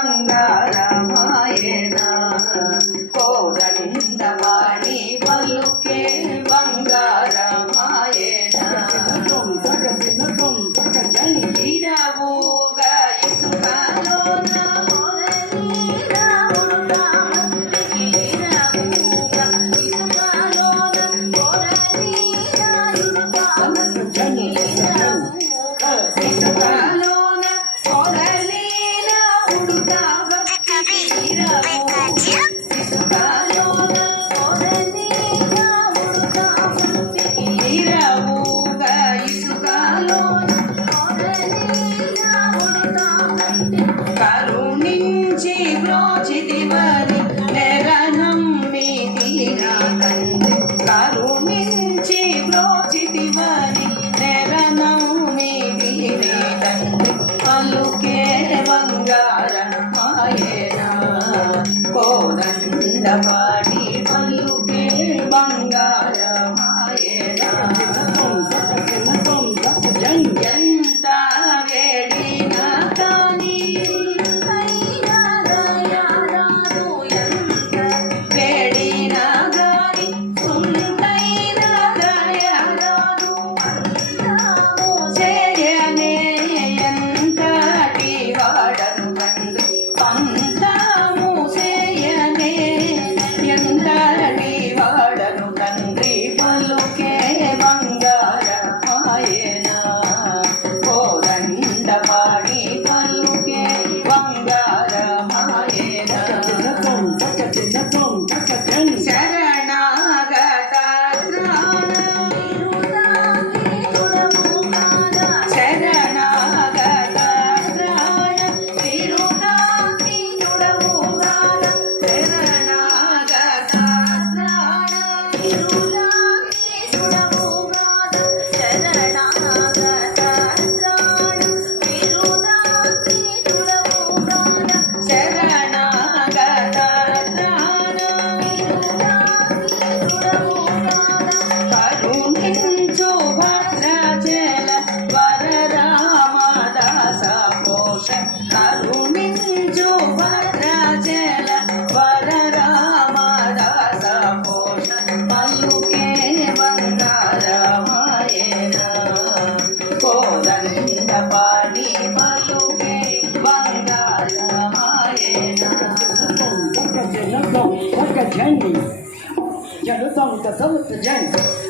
బంగారమాయన కోదండవాణి పలుకే బంగారమాయన ఇరవుగా ఇసుకలోన కరుణించి బ్రోచితివని నెరనమ్మితి నా తండ్రి కరుణించి బ్రోచితివని నెరనమ్మితి నీ తండ్రి పలుకే బంగారమాయన కోదండవాణి పలుకే బంగారమాయన ఎంత వేడినా కానీ వేడినా గాని సుందైన దయరాదు చేయనే ఎంతటి వాడను తండ్రి పంతము చేయనే ఎంతటి వాడను తండ్రి పలుకే బంగారమాయన కోదండవాణి పలుకే బంగారమాయన శరణాగత శరణాగత కరుణించు భద్రాచల వరరామదాస పోష కరుణించు భద్రాచల వరరామదాస పోష పలుకే బంగారమాయన కోదండవాణి పలుకే బంగారమాయన Jangan, jangan, jangan, jangan, jangan, jangan,